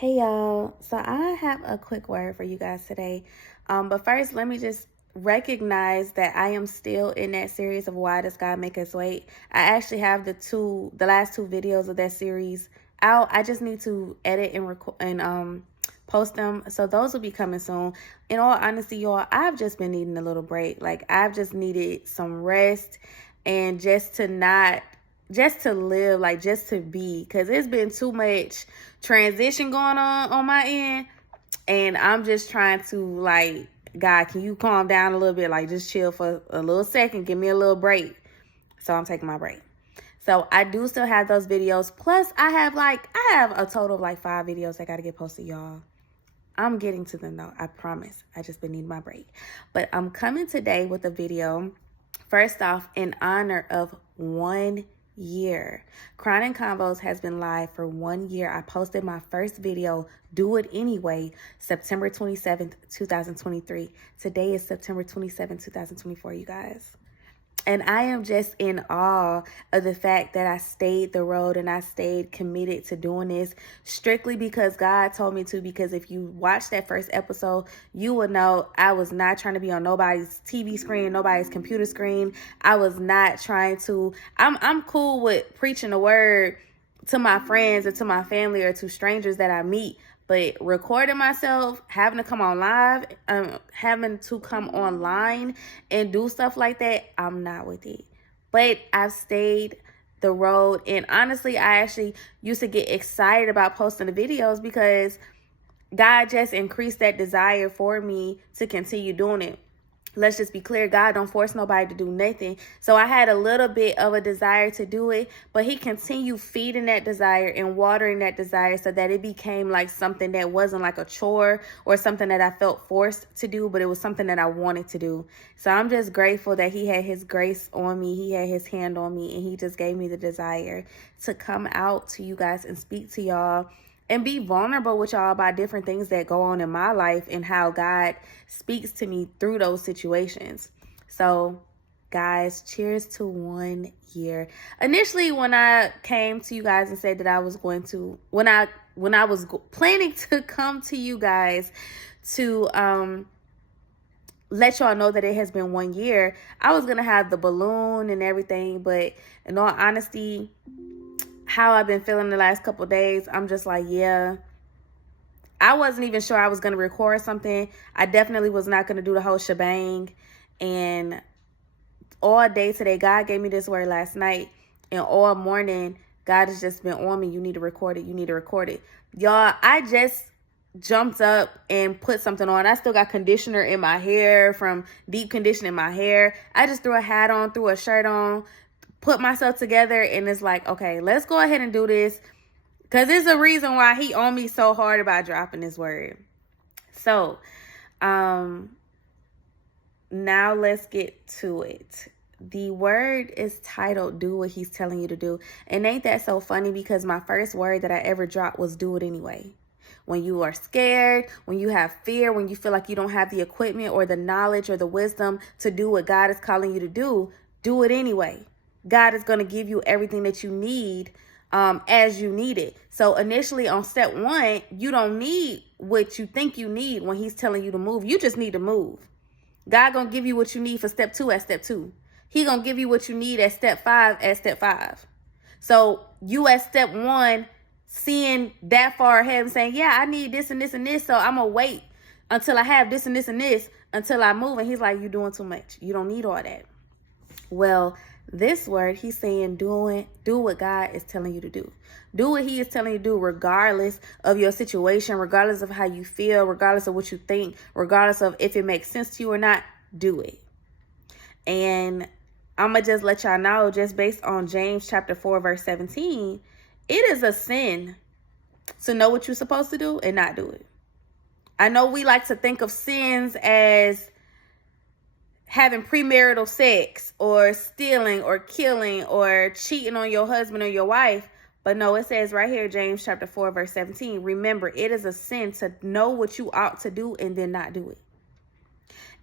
Hey y'all, so I have a quick word for you guys today. But first, let me just recognize that I am still in that series of Why Does God Make Us Wait? I actually have the last two videos of that series out. I just need to edit and record and post them. So those will be coming soon. In all honesty, y'all, I've just been needing a little break. Like I've just needed some rest and just to live, like just to be, because it's been too much transition going on my end, and I'm just trying to, like, God, can you calm down a little bit, like just chill for a little second, give me a little break. So I'm taking my break. So I do still have those videos, plus I have a total of like 5 videos that gotta get posted, y'all. I'm getting to them though, I promise. I just been needing my break. But I'm coming today with a video, first off, in honor of 1 year. Crying Convos has been live for 1 year. I posted my first video, Do It Anyway, September 27th, 2023. Today is September 27th, 2024, you guys. And I am just in awe of the fact that I stayed the road and I stayed committed to doing this strictly because God told me to. Because if you watch that first episode, you will know I was not trying to be on nobody's TV screen, nobody's computer screen. I was not trying to. I'm cool with preaching the word to my friends or to my family or to strangers that I meet. But recording myself, having to come on live, having to come online and do stuff like that, I'm not with it. But I've stayed the road. And honestly, I actually used to get excited about posting the videos because God just increased that desire for me to continue doing it. Let's just be clear, God don't force nobody to do nothing. So I had a little bit of a desire to do it, but he continued feeding that desire and watering that desire so that it became like something that wasn't like a chore or something that I felt forced to do, but it was something that I wanted to do. So I'm just grateful that he had his grace on me. He had his hand on me, and he just gave me the desire to come out to you guys and speak to y'all and be vulnerable with y'all about different things that go on in my life and how God speaks to me through those situations. So, guys, cheers to 1 year. Initially, when I came to you guys and said that I was going to, when I was planning to come to you guys to let y'all know that it has been 1 year, I was going to have the balloon and everything. But in all honesty, how I've been feeling the last couple of days, I'm just like, yeah, I wasn't even sure I was going to record something. I definitely was not going to do the whole shebang. And all day today, God gave me this word last night, and all morning, God has just been on me. You need to record it. You need to record it. Y'all, I just jumped up and put something on. I still got conditioner in my hair from deep conditioning my hair. I just threw a hat on, threw a shirt on, put myself together, and it's like, okay, let's go ahead and do this, because there's a reason why he on me so hard about dropping this word. So now let's get to it. The word is titled Do What He's Telling You to Do. And ain't that so funny, because my first word that I ever dropped was do it anyway. When you are scared, when you have fear, when you feel like you don't have the equipment or the knowledge or the wisdom to do what God is calling you to do it anyway. God is going to give you everything that you need as you need it. So initially on step 1, you don't need what you think you need when he's telling you to move. You just need to move. God going to give you what you need for step 2 at step 2. He going to give you what you need at step 5 at step 5. So you at step 1, seeing that far ahead and saying, yeah, I need this and this and this. So I'm going to wait until I have this and this and this until I move. And he's like, you're doing too much. You don't need all that. Well, this word, he's saying do what God is telling you to do. Do what he is telling you to do, regardless of your situation, regardless of how you feel, regardless of what you think, regardless of if it makes sense to you or not. Do it. And I'm going to just let y'all know, just based on James chapter 4, verse 17, it is a sin to know what you're supposed to do and not do it. I know we like to think of sins as having premarital sex or stealing or killing or cheating on your husband or your wife. But no, it says right here, James chapter 4, verse 17, remember, it is a sin to know what you ought to do and then not do it.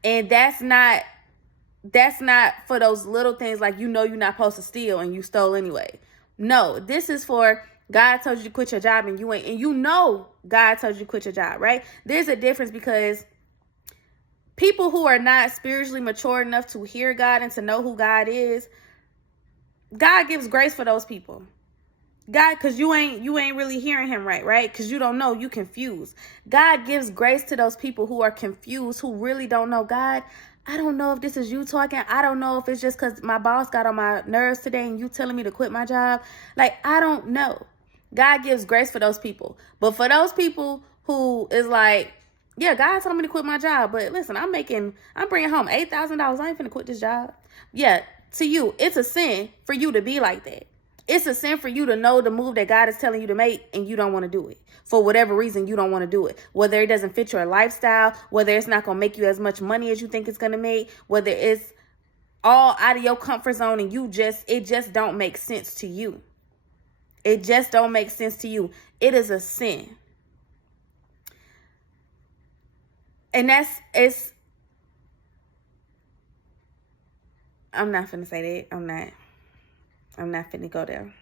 And that's not for those little things like, you know, you're not supposed to steal and you stole anyway. No, this is for God told you to quit your job and you ain't, and you know God told you to quit your job, right? There's a difference, because people who are not spiritually mature enough to hear God and to know who God is, God gives grace for those people. God, because you ain't really hearing him right? Because you don't know, you confused. God gives grace to those people who are confused, who really don't know. God, I don't know if this is you talking. I don't know if it's just because my boss got on my nerves today and you telling me to quit my job. Like, I don't know. God gives grace for those people. But for those people who is like, yeah, God told me to quit my job, but listen, I'm bringing home $8,000. I ain't finna quit this job. Yeah, to you, it's a sin for you to be like that. It's a sin for you to know the move that God is telling you to make and you don't want to do it. For whatever reason, you don't want to do it. Whether it doesn't fit your lifestyle, whether it's not going to make you as much money as you think it's going to make, whether it's all out of your comfort zone and it just don't make sense to you. It just don't make sense to you. It is a sin. And I'm not finna say that. I'm not finna go there.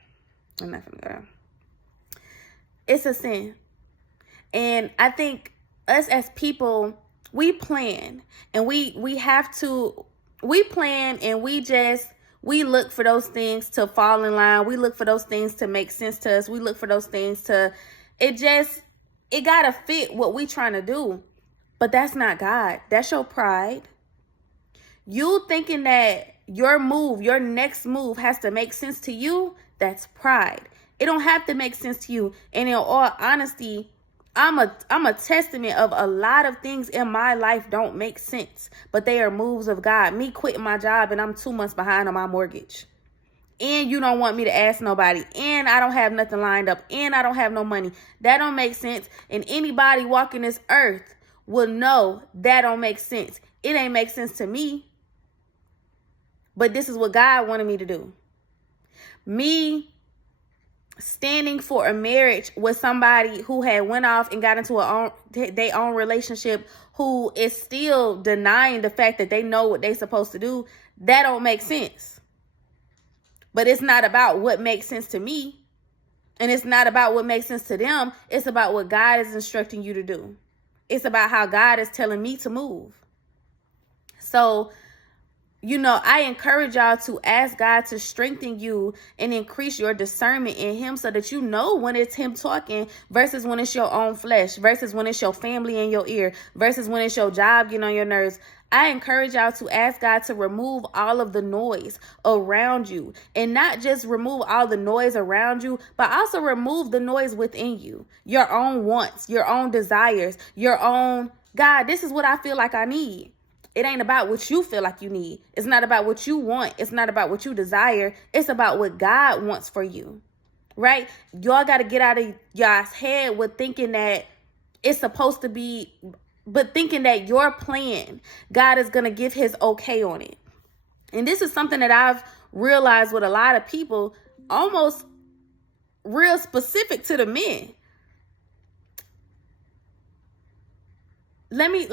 It's a sin. And I think us as people, we plan and we plan and we look for those things to fall in line. We look for those things to make sense to us. We look for those things it gotta fit what we trying to do. But that's not God. That's your pride. You thinking that your next move has to make sense to you, that's pride. It don't have to make sense to you. And in all honesty, I'm a testament of a lot of things in my life don't make sense, but they are moves of God. Me quitting my job and I'm 2 months behind on my mortgage. And you don't want me to ask nobody. And I don't have nothing lined up. And I don't have no money. That don't make sense. And anybody walking this earth will know that don't make sense. It ain't make sense to me. But this is what God wanted me to do. Me standing for a marriage with somebody who had went off and got into their own relationship, who is still denying the fact that they know what they're supposed to do, that don't make sense. But it's not about what makes sense to me. And it's not about what makes sense to them. It's about what God is instructing you to do. It's about how God is telling me to move. So, I encourage y'all to ask God to strengthen you and increase your discernment in him so that you know when it's him talking versus when it's your own flesh, versus when it's your family in your ear, versus when it's your job getting on your nerves. I encourage y'all to ask God to remove all of the noise around you, and not just remove all the noise around you, but also remove the noise within you, your own wants, your own desires, your own, God, this is what I feel like I need. It ain't about what you feel like you need. It's not about what you want. It's not about what you desire. It's about what God wants for you, right? Y'all got to get out of y'all's head with thinking that it's supposed to be, but thinking that your plan, God is going to give his okay on it. And this is something that I've realized with a lot of people, almost real specific to the men. Let me,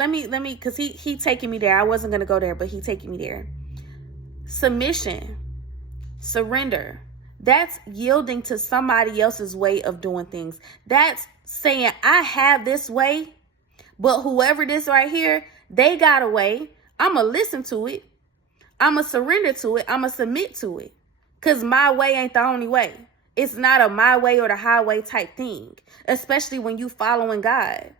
because he taking me there. I wasn't going to go there, but he taking me there. Submission, surrender. That's yielding to somebody else's way of doing things. That's saying, I have this way, but whoever this right here, they got a way. I'm going to listen to it. I'm going to surrender to it. I'm going to submit to it. Because my way ain't the only way. It's not a my way or the highway type thing, especially when you following God.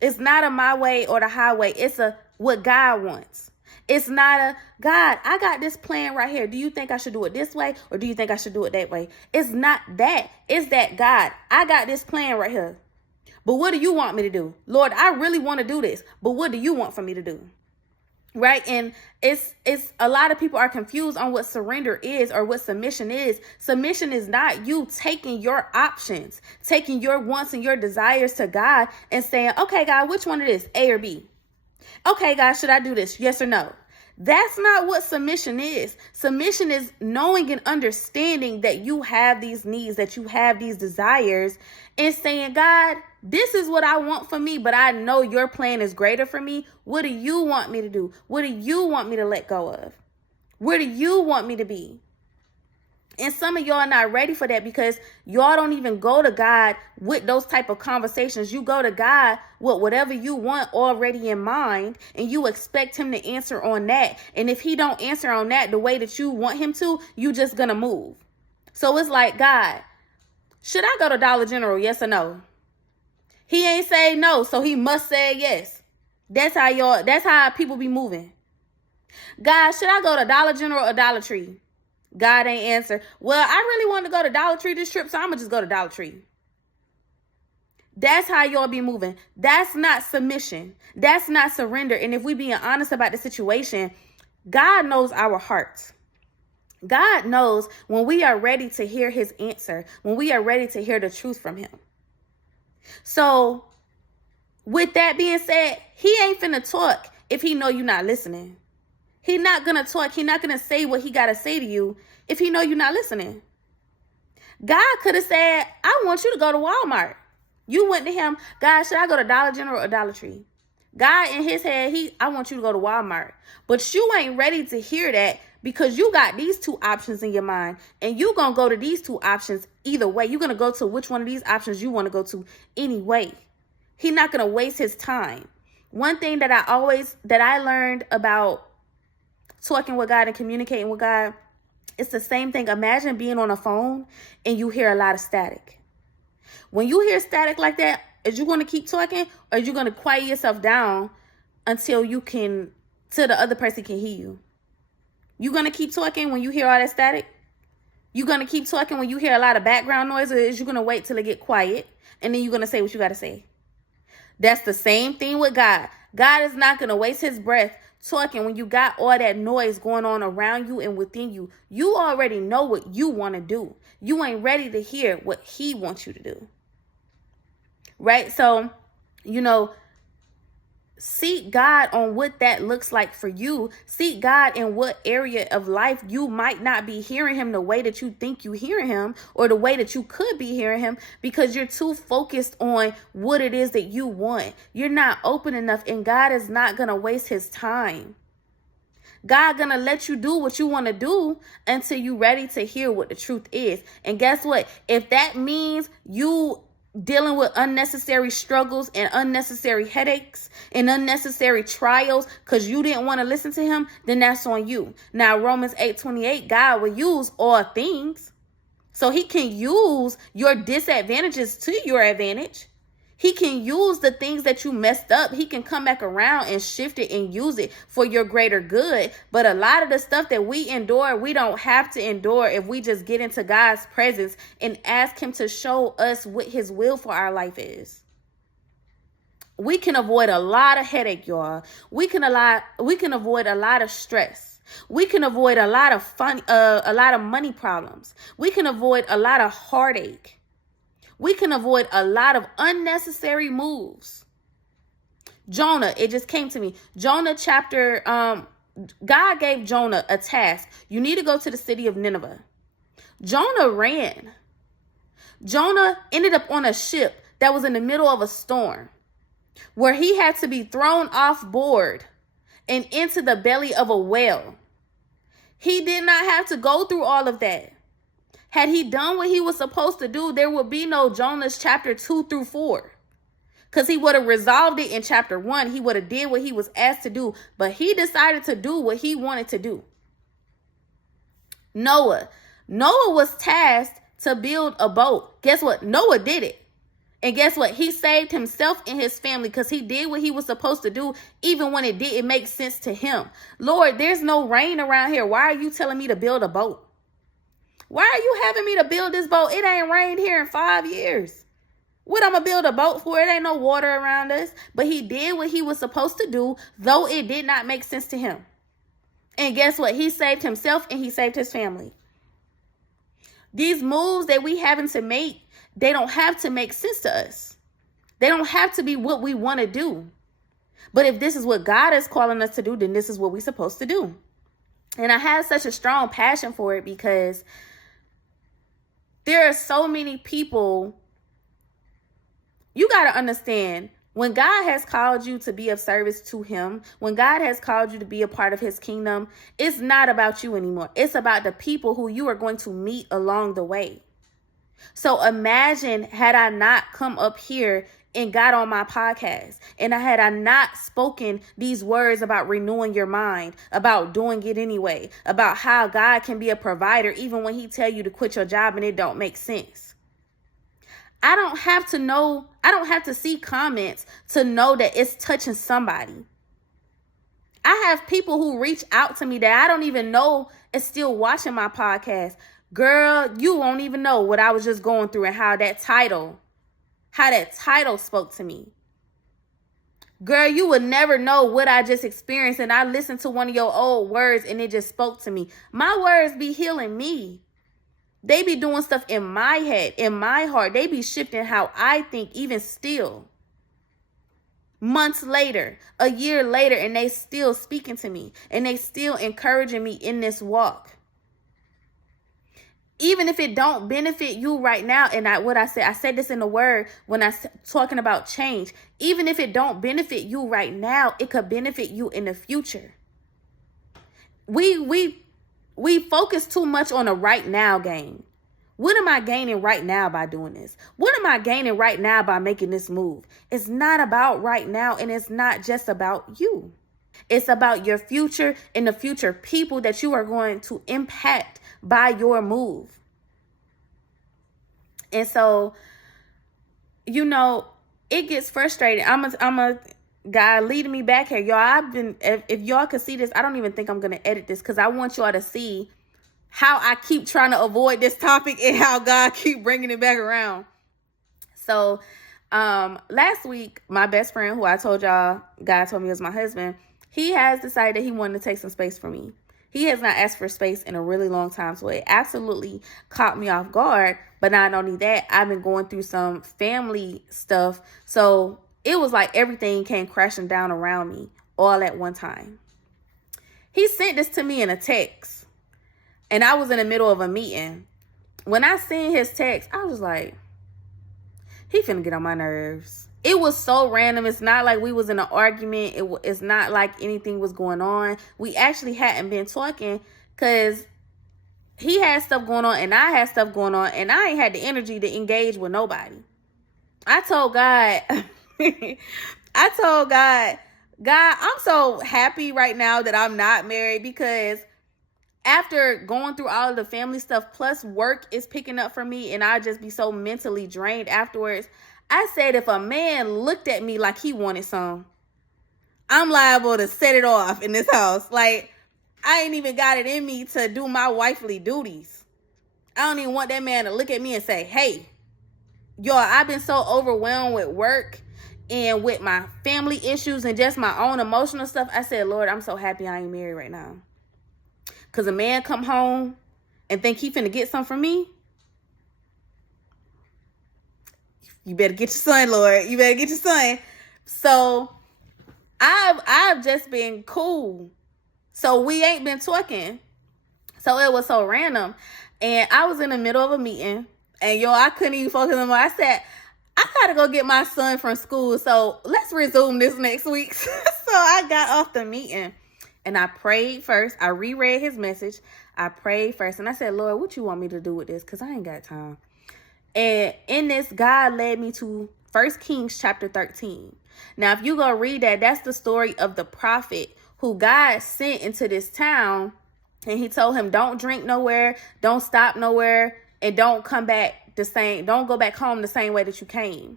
It's not a my way or the highway. It's a what God wants. It's not a, God, I got this plan right here. Do you think I should do it this way? Or do you think I should do it that way? It's not that. It's that, God, I got this plan right here. But what do you want me to do? Lord, I really want to do this. But what do you want for me to do? Right? And it's a lot of people are confused on what surrender is or what submission is. Submission is not you taking your options, taking your wants and your desires to God and saying, okay, God, which one it is, A or B? Okay, God, should I do this? Yes or no? That's not what submission is. Submission is knowing and understanding that you have these needs, that you have these desires, and saying, God, this is what I want for me, but I know your plan is greater for me. What do you want me to do? What do you want me to let go of? Where do you want me to be? And some of y'all are not ready for that because y'all don't even go to God with those type of conversations. You go to God with whatever you want already in mind, and you expect him to answer on that. And if he don't answer on that the way that you want him to, you just gonna move. So it's like, God, should I go to Dollar General? Yes or no? He ain't say no, so he must say yes. That's how people be moving. God, should I go to Dollar General or Dollar Tree? God ain't answer. Well, I really want to go to Dollar Tree this trip, so I'm going to just go to Dollar Tree. That's how y'all be moving. That's not submission. That's not surrender. And if we being honest about the situation, God knows our hearts. God knows when we are ready to hear his answer, when we are ready to hear the truth from him. So with that being said, he ain't finna talk if he know you're not listening. He not going to talk. He not going to say what he got to say to you if he know you're not listening. God could have said, I want you to go to Walmart. You went to him, God, should I go to Dollar General or Dollar Tree? God in his head, I want you to go to Walmart. But you ain't ready to hear that because you got these two options in your mind. And you going to go to these two options either way. You're going to go to which one of these options you want to go to anyway. He's not going to waste his time. One thing that I learned about talking with God and communicating with God, it's the same thing. Imagine being on a phone and you hear a lot of static. When you hear static like that, is you going to keep talking, or are you going to quiet yourself down until the other person can hear you? You going to keep talking when you hear all that static? You going to keep talking when you hear a lot of background noise, or is you going to wait till it get quiet and then you're going to say what you got to say? That's the same thing with God. God is not going to waste his breath talking when you got all that noise going on around you and within you. You already know what you want to do. You ain't ready to hear what he wants you to do. Right? So, seek God on what that looks like for you. Seek God in what area of life you might not be hearing him the way that you think you hearing him, or the way that you could be hearing him, because you're too focused on what it is that you want. You're not open enough, and God is not going to waste his time. God gonna let you do what you want to do until you ready to hear what the truth is. And guess what? If that means you dealing with unnecessary struggles and unnecessary headaches and unnecessary trials because you didn't want to listen to him, then that's on you. Now, Romans 8:28, God will use all things. So he can use your disadvantages to your advantage. He can use the things that you messed up. He can come back around and shift it and use it for your greater good. But a lot of the stuff that we endure, we don't have to endure if we just get into God's presence and ask him to show us what his will for our life is. We can avoid a lot of headache, y'all. We can avoid a lot of stress. We can avoid a lot of money problems. We can avoid a lot of heartache. We can avoid a lot of unnecessary moves. Jonah, it just came to me. God gave Jonah a task. You need to go to the city of Nineveh. Jonah ran. Jonah ended up on a ship that was in the middle of a storm, where he had to be thrown off board and into the belly of a whale. He did not have to go through all of that. Had he done what he was supposed to do, there would be no Jonah's chapter 2-4. Because he would have resolved it in chapter 1. He would have did what he was asked to do. But he decided to do what he wanted to do. Noah was tasked to build a boat. Guess what? Noah did it. And guess what? He saved himself and his family because he did what he was supposed to do, even when it didn't make sense to him. Lord, there's no rain around here. Why are you telling me to build a boat? Why are you having me to build this boat? It ain't rained here in 5 years. What I'm going to build a boat for? It ain't no water around us. But he did what he was supposed to do, though it did not make sense to him. And guess what? He saved himself and he saved his family. These moves that we having to make, they don't have to make sense to us. They don't have to be what we want to do. But if this is what God is calling us to do, then this is what we're supposed to do. And I have such a strong passion for it because there are so many people. You got to understand, When God has called you to be of service to him, when God has called you to be a part of his kingdom, it's not about you anymore. It's about the people who you are going to meet along the way. So imagine had I not come up here and got on my podcast, and had I not spoken these words about renewing your mind, about doing it anyway, about how God can be a provider even when he tell you to quit your job and it don't make sense. I don't have to see comments to know that it's touching somebody. I have people who reach out to me that I don't even know is still watching my podcast. Girl, you won't even know what I was just going through and how that title spoke to me. Girl, you would never know what I just experienced, and I listened to one of your old words and it just spoke to me. My words be healing me. They be doing stuff in my head, in my heart. They be shifting how I think even still. Months later, a year later, and they still speaking to me, and they still encouraging me in this walk. Even if it don't benefit you right now, and I said this in the word when I talking about change. Even if it don't benefit you right now, it could benefit you in the future. We focus too much on a right now game. What am I gaining right now by doing this? What am I gaining right now by making this move? It's not about right now, and it's not just about you. It's about your future and the future people that you are going to impact by your move. And so, it gets frustrating. I'm a guy leading me back here. Y'all, if y'all could see this, I don't even think I'm going to edit this because I want y'all to see how I keep trying to avoid this topic and how God keep bringing it back around. So, last week, my best friend, who I told y'all, God told me was my husband, he has decided that he wanted to take some space from me. He has not asked for space in a really long time, so it absolutely caught me off guard. But not only that, I've been going through some family stuff, so it was like everything came crashing down around me all at one time. He sent this to me in a text, and I was in the middle of a meeting. When I seen his text, I was like, he finna get on my nerves. It was so random. It's not like we was in an argument. It's not like anything was going on. We actually hadn't been talking because he had stuff going on and I had stuff going on, and I ain't had the energy to engage with nobody. I told God, God, I'm so happy right now that I'm not married, because after going through all of the family stuff, plus work is picking up for me, and I just be so mentally drained afterwards. I said, if a man looked at me like he wanted some, I'm liable to set it off in this house. Like, I ain't even got it in me to do my wifely duties. I don't even want that man to look at me and say, hey, y'all, I've been so overwhelmed with work and with my family issues and just my own emotional stuff. I said, Lord, I'm so happy I ain't married right now. Because a man come home and think he finna get something from me. You better get your son, Lord. You better get your son. So I've just been cool. So we ain't been talking. So it was so random. And I was in the middle of a meeting. And I couldn't even focus on I said, I gotta go get my son from school. So let's resume this next week. So I got off the meeting. And I prayed first. I reread his message. I prayed first. And I said, Lord, what you want me to do with this? Because I ain't got time. And in this, God led me to 1 Kings chapter 13. Now, if you go read that, that's the story of the prophet who God sent into this town. And he told him, don't drink nowhere, don't stop nowhere, and don't come back don't go back home the same way that you came.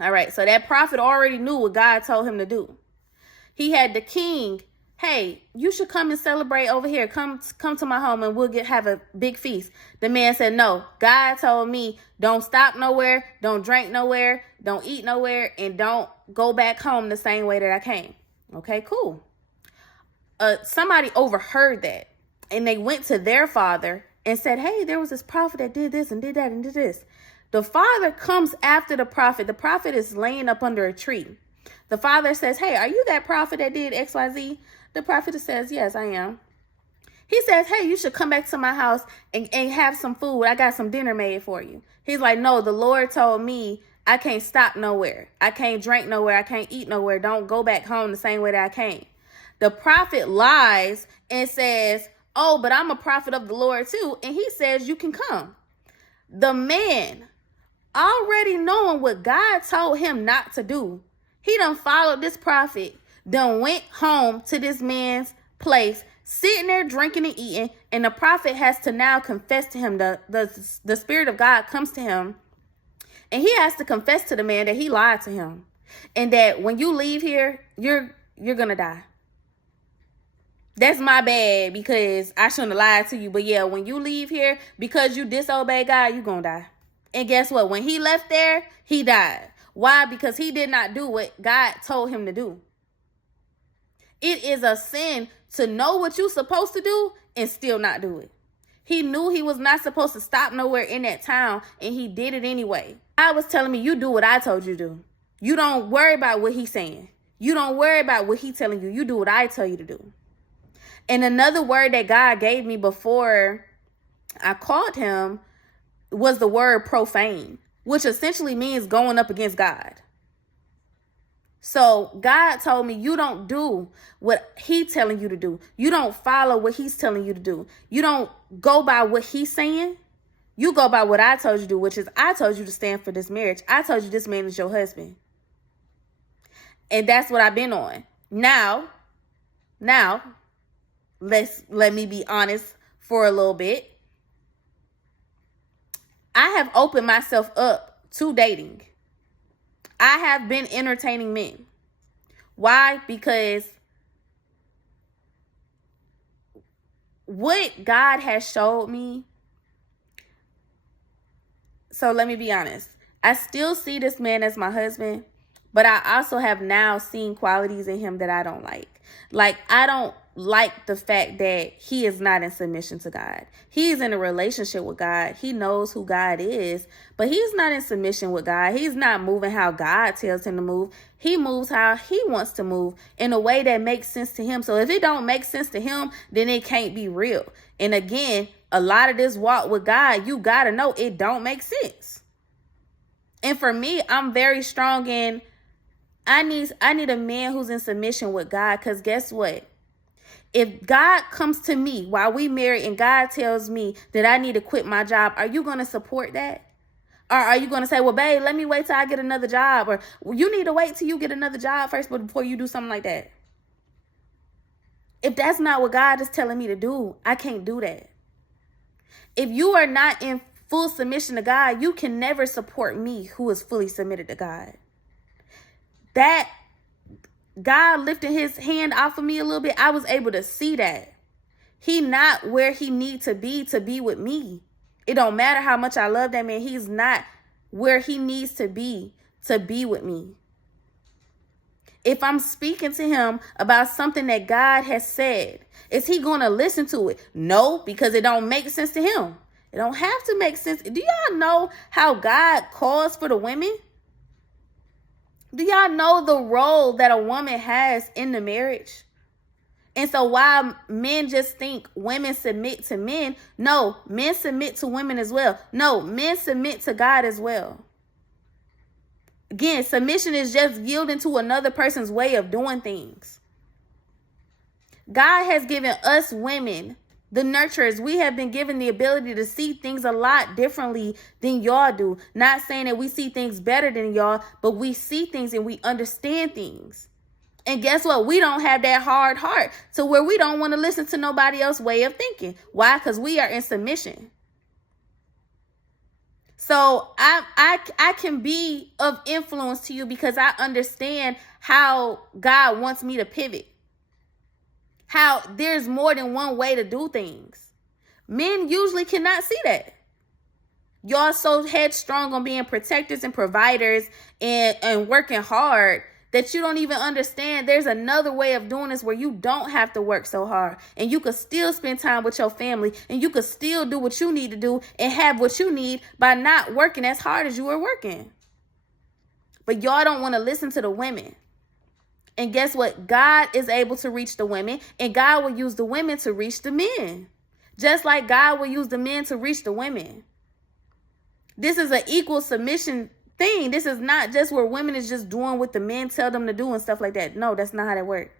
All right, so that prophet already knew what God told him to do. He had the king, hey, you should come and celebrate over here. Come to my home and we'll have a big feast. The man said, no, God told me, don't stop nowhere, don't drink nowhere, don't eat nowhere, and don't go back home the same way that I came. Okay, cool. Somebody overheard that, and they went to their father and said, hey, there was this prophet that did this and did that and did this. The father comes after the prophet. The prophet is laying up under a tree. The father says, hey, are you that prophet that did XYZ? The prophet says, yes, I am. He says, hey, you should come back to my house and have some food. I got some dinner made for you. He's like, no, the Lord told me I can't stop nowhere. I can't drink nowhere. I can't eat nowhere. Don't go back home the same way that I came. The prophet lies and says, oh, but I'm a prophet of the Lord too. And he says you can come. The man, already knowing what God told him not to do, he done followed this prophet, done went home to this man's place, sitting there drinking and eating, and the prophet has to now confess to him. The Spirit of God comes to him, and he has to confess to the man that he lied to him, and that when you leave here, you're gonna die. That's my bad, because I shouldn't have lied to you. But yeah, when you leave here, because you disobey God, you're gonna die. And guess what? When he left there, he died. Why? Because he did not do what God told him to do. It is a sin to know what you're supposed to do and still not do it. He knew he was not supposed to stop nowhere in that town, and he did it anyway. I was telling me, you do what I told you to do. You don't worry about what he's saying. You don't worry about what he's telling you. You do what I tell you to do. And another word that God gave me before I called him was the word profane, which essentially means going up against God. So God told me, you don't do what he's telling you to do. You don't follow what he's telling you to do. You don't go by what he's saying. You go by what I told you to do, which is I told you to stand for this marriage. I told you this man is your husband. And that's what I've been on. Now, let me be honest for a little bit. I have opened myself up to dating. I have been entertaining men. Why? Because what God has showed me. So let me be honest. I still see this man as my husband, but I also have now seen qualities in him that I don't like. Like, I don't like the fact that he is not in submission to God. He's in a relationship with God. He knows who God is, but he's not in submission with God. He's not moving how God tells him to move. He moves how he wants to move in a way that makes sense to him. So if it don't make sense to him, then it can't be real. And again, a lot of this walk with God, you got to know it don't make sense. And for me, I'm very strong in I need a man who's in submission with God, because guess what? If God comes to me while we married and God tells me that I need to quit my job, are you going to support that? Or are you going to say, well, babe, let me wait till I get another job? Or well, you need to wait till you get another job first before you do something like that. If that's not what God is telling me to do, I can't do that. If you are not in full submission to God, you can never support me who is fully submitted to God. That God lifted his hand off of me a little bit, I was able to see that. He not where he need to be with me. It don't matter how much I love that man. He's not where he needs to be with me. If I'm speaking to him about something that God has said, is he going to listen to it? No, because it don't make sense to him. It don't have to make sense. Do y'all know how God calls for the women? Do y'all know the role that a woman has in the marriage? And so while men just think women submit to men, no, men submit to women as well. No, men submit to God as well. Again, submission is just yielding to another person's way of doing things. God has given us women, the nurturers, we have been given the ability to see things a lot differently than y'all do. Not saying that we see things better than y'all, but we see things and we understand things. And guess what? We don't have that hard heart to where we don't want to listen to nobody else's way of thinking. Why? Because we are in submission. So I can be of influence to you because I understand how God wants me to pivot. How there's more than one way to do things. Men usually cannot see that. Y'all so headstrong on being protectors and providers and working hard that you don't even understand there's another way of doing this where you don't have to work so hard and you could still spend time with your family and you could still do what you need to do and have what you need by not working as hard as you were working. But y'all don't want to listen to the women. And guess what? God is able to reach the women, and God will use the women to reach the men. Just like God will use the men to reach the women. This is an equal submission thing. This is not just where women is just doing what the men tell them to do and stuff like that. No, that's not how that works.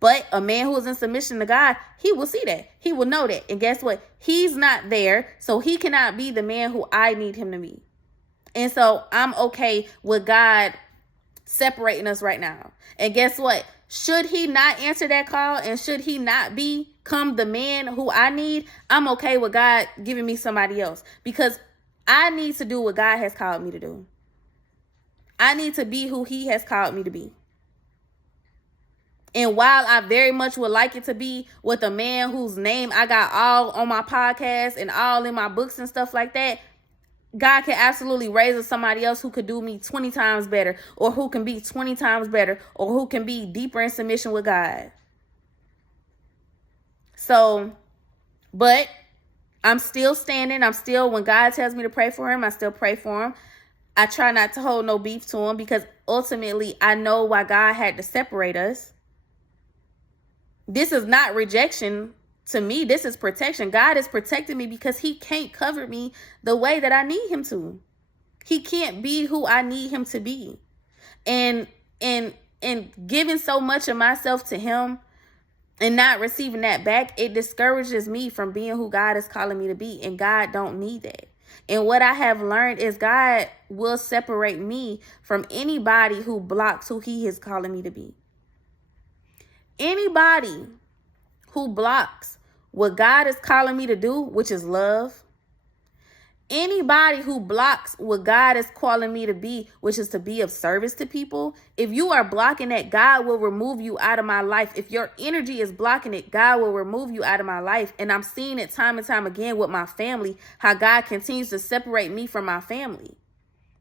But a man who is in submission to God, he will see that. He will know that. And guess what? He's not there, so he cannot be the man who I need him to be. And so I'm okay with God separating us right now. And guess what? Should he not answer that call and should he not become the man who I need, I'm okay with God giving me somebody else, because I need to do what God has called me to do. I need to be who he has called me to be. And while I very much would like it to be with a man whose name I got all on my podcast and all in my books and stuff like that, God can absolutely raise up somebody else who could do me 20 times better, or who can be 20 times better, or who can be deeper in submission with God. So, but I'm still standing. When God tells me to pray for him, I still pray for him. I try not to hold no beef to him, because ultimately I know why God had to separate us. This is not rejection to me. This is protection. God is protecting me because he can't cover me the way that I need him to. He can't be who I need him to be. And giving so much of myself to him and not receiving that back, it discourages me from being who God is calling me to be. And God don't need that. And what I have learned is God will separate me from anybody who blocks who he is calling me to be. Anybody who blocks what God is calling me to do, which is love. Anybody who blocks what God is calling me to be, which is to be of service to people. If you are blocking that, God will remove you out of my life. If your energy is blocking it, God will remove you out of my life. And I'm seeing it time and time again with my family, how God continues to separate me from my family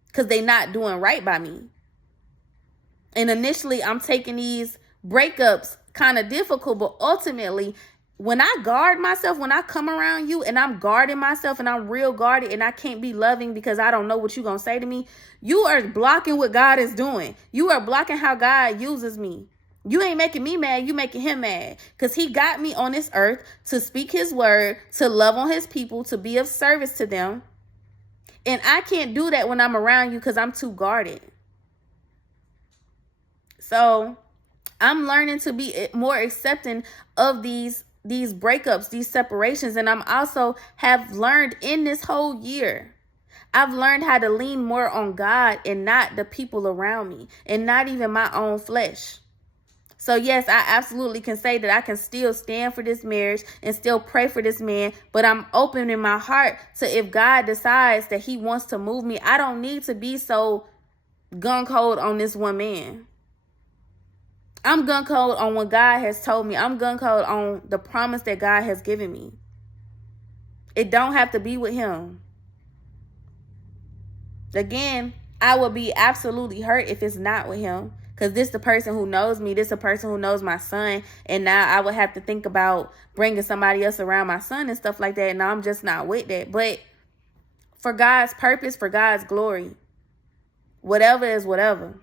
because they're not doing right by me. And initially, I'm taking these breakups kind of difficult, but ultimately, when I guard myself, when I come around you and I'm guarding myself and I'm real guarded and I can't be loving because I don't know what you're going to say to me, you are blocking what God is doing. You are blocking how God uses me. You ain't making me mad. You making him mad, because he got me on this earth to speak his word, to love on his people, to be of service to them. And I can't do that when I'm around you because I'm too guarded. So I'm learning to be more accepting of these breakups, these separations. And I'm also have learned in this whole year, I've learned how to lean more on God and not the people around me, and not even my own flesh. So yes, I absolutely can say that I can still stand for this marriage and still pray for this man, but I'm open in my heart to, if God decides that he wants to move me, I don't need to be so gung-ho on this one man. I'm gung-ho on what God has told me. I'm gung-ho on the promise that God has given me. It don't have to be with him. Again, I would be absolutely hurt if it's not with him, because this is the person who knows me. This is the person who knows my son. And now I would have to think about bringing somebody else around my son and stuff like that. And I'm just not with that. But for God's purpose, for God's glory, whatever is whatever.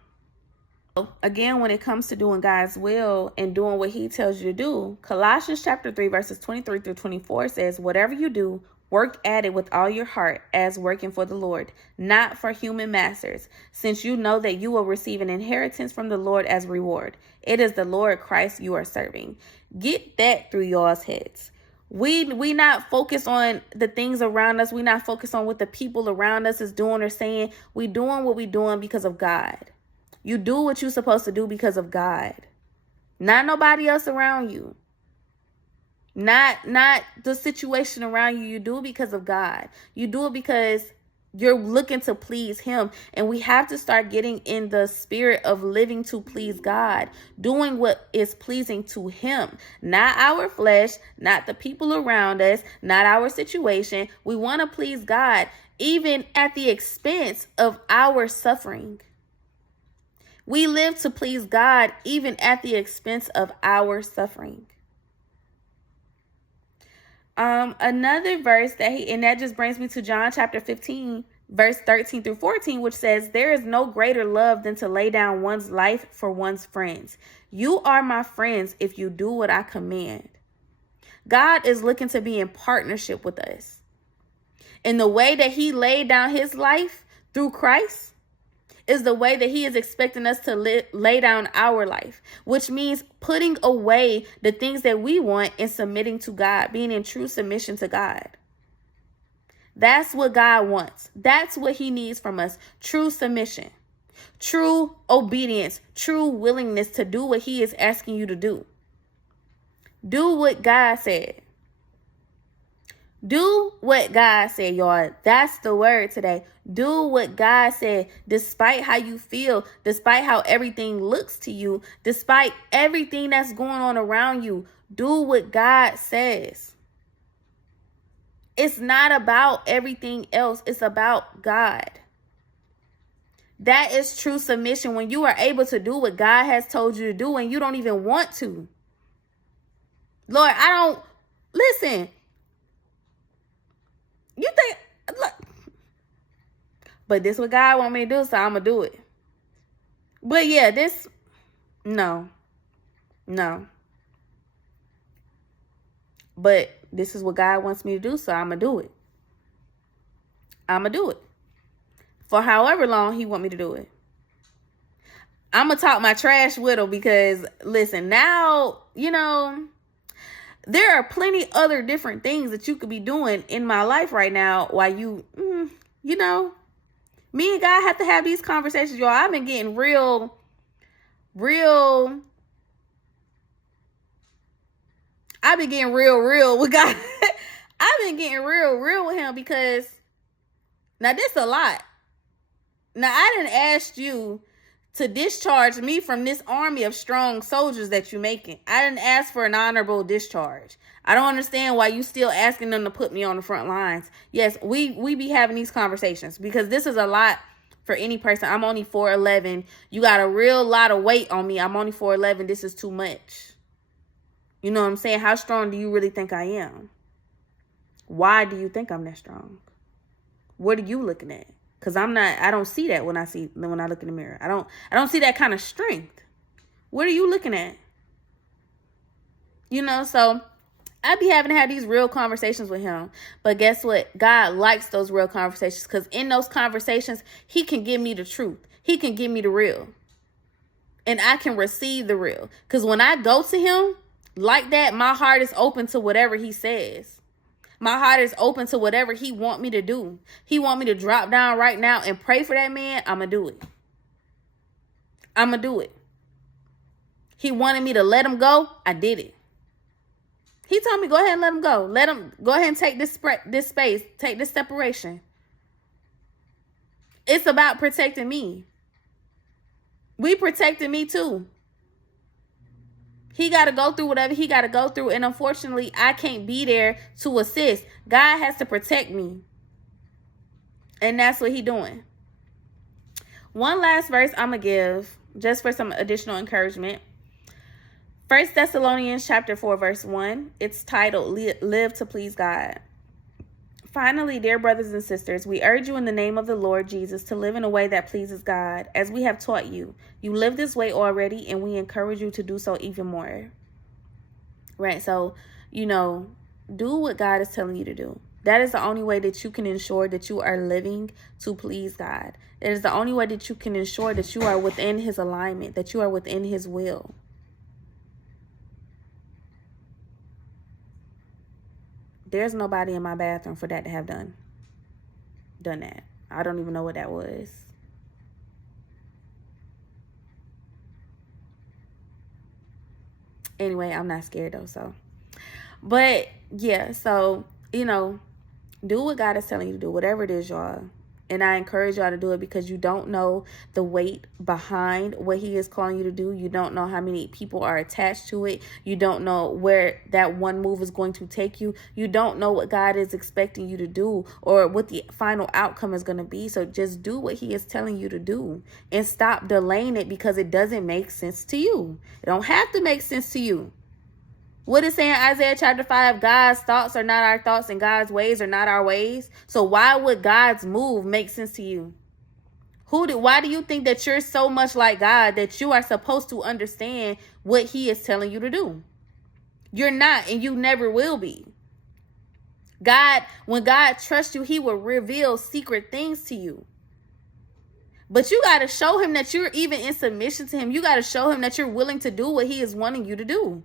Again, when it comes to doing God's will and doing what he tells you to do, Colossians chapter 3, verses 23 through 24 says, whatever you do, work at it with all your heart as working for the Lord, not for human masters, since you know that you will receive an inheritance from the Lord as reward. It is the Lord Christ you are serving. Get that through y'all's heads. We not focus on the things around us. We not focus on what the people around us is doing or saying. We doing what we doing because of God. You do what you're supposed to do because of God. Not nobody else around you. Not the situation around you. You do it because of God. You do it because you're looking to please him. And we have to start getting in the spirit of living to please God. Doing what is pleasing to him. Not our flesh. Not the people around us. Not our situation. We want to please God, even at the expense of our suffering. We live to please God even at the expense of our suffering. Another verse that just brings me to John chapter 15, verse 13 through 14, which says, there is no greater love than to lay down one's life for one's friends. You are my friends if you do what I command. God is looking to be in partnership with us. In the way that he laid down his life through Christ is the way that he is expecting us to lay down our life, which means putting away the things that we want and submitting to God, being in true submission to God. That's what God wants. That's what he needs from us. True submission, true obedience, true willingness to do what he is asking you to do. Do what God said. Do what God said, y'all. That's the word today. Do what God said, despite how you feel, despite how everything looks to you, despite everything that's going on around you. Do what God says. It's not about everything else. It's about God. That is true submission, when you are able to do what God has told you to do and you don't even want to. Lord, I don't, listen. You think, look, but this is what God want me to do, so I'm going to do it. But yeah, no. But this is what God wants me to do, so I'm going to do it. I'm going to do it. For however long he want me to do it. I'm going to talk my trash with him because, listen, now, there are plenty other different things that you could be doing in my life right now while me and God have to have these conversations, y'all. I've been getting real, I've been getting real with God. I've been getting real with him because now this a lot. Now I didn't ask you to discharge me from this army of strong soldiers that you're making. I didn't ask for an honorable discharge. I don't understand why you still asking them to put me on the front lines. Yes, we be having these conversations because this is a lot for any person. I'm only 4'11". You got a real lot of weight on me. I'm only 4'11". This is too much. You know what I'm saying? How strong do you really think I am? Why do you think I'm that strong? What are you looking at? Because I don't see that when I look in the mirror. I don't see that kind of strength. What are you looking at? So I be having to have these real conversations with him. But guess what? God likes those real conversations because in those conversations, he can give me the truth. He can give me the real. And I can receive the real. Because when I go to him like that, my heart is open to whatever he says. My heart is open to whatever he want me to do. He want me to drop down right now and pray for that man. I'm going to do it. I'm going to do it. He wanted me to let him go. I did it. He told me, go ahead and let him go. Let him go ahead and take this space. Take this separation. It's about protecting me. We protected me too. He got to go through whatever he got to go through. And unfortunately, I can't be there to assist. God has to protect me. And that's what he's doing. One last verse I'm going to give just for some additional encouragement. 1 Thessalonians chapter 4, verse 1. It's titled, Live to Please God. Finally, dear brothers and sisters, we urge you in the name of the Lord Jesus to live in a way that pleases God, as we have taught you. You live this way already, and we encourage you to do so even more. Right? So, do what God is telling you to do. That is the only way that you can ensure that you are living to please God. It is the only way that you can ensure that you are within his alignment, that you are within his will. There's nobody in my bathroom for that to have done that. I don't even know what that was. Anyway, I'm not scared though, so. But yeah, so, do what God is telling you to do, whatever it is, y'all. And I encourage y'all to do it because you don't know the weight behind what he is calling you to do. You don't know how many people are attached to it. You don't know where that one move is going to take you. You don't know what God is expecting you to do or what the final outcome is going to be. So just do what he is telling you to do and stop delaying it because it doesn't make sense to you. It don't have to make sense to you. What is saying Isaiah chapter 5, God's thoughts are not our thoughts and God's ways are not our ways. So why would God's move make sense to you? Why do you think that you're so much like God that you are supposed to understand what he is telling you to do? You're not, and you never will be. When God trusts you, he will reveal secret things to you. But you got to show him that you're even in submission to him. You got to show him that you're willing to do what he is wanting you to do.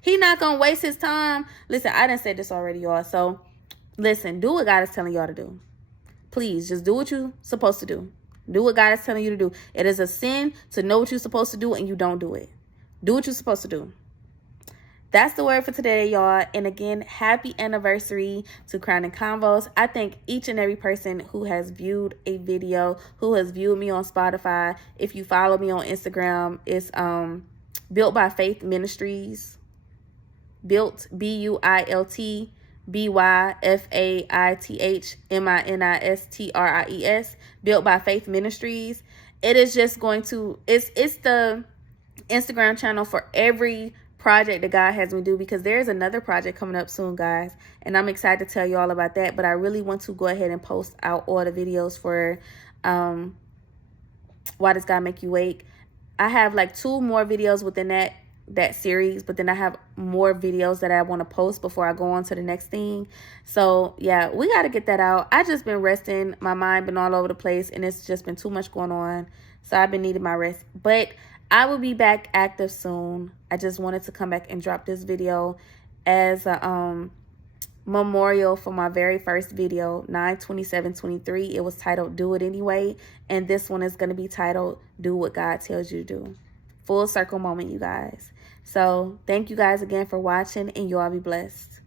He not going to waste his time. Listen, I done said this already, y'all. So, listen, do what God is telling y'all to do. Please, just do what you're supposed to do. Do what God is telling you to do. It is a sin to know what you're supposed to do and you don't do it. Do what you're supposed to do. That's the word for today, y'all. And again, happy anniversary to Crowning Convos. I thank each and every person who has viewed a video, who has viewed me on Spotify. If you follow me on Instagram, it's Built by Faith Ministries. Built, B-U-I-L-T, BYFAITHMINISTRIES. Built by Faith Ministries. It is just going to, it's the Instagram channel for every project that God has me do, because there's another project coming up soon, guys, and I'm excited to tell you all about that. But I really want to go ahead and post out all the videos for Why Does God Make You Wake. I have like 2 more videos within that series, but then I have more videos that I want to post before I go on to the next thing. So yeah, we got to get that out. I just been resting. My mind been all over the place and it's just been too much going on, so I've been needing my rest. But I will be back active soon. I just wanted to come back and drop this video as a memorial for my very first video, 9/27/23. It was titled Do It Anyway, and this one is going to be titled Do What God Tells You to Do. Full circle moment, you guys. So thank you guys again for watching, and you all be blessed.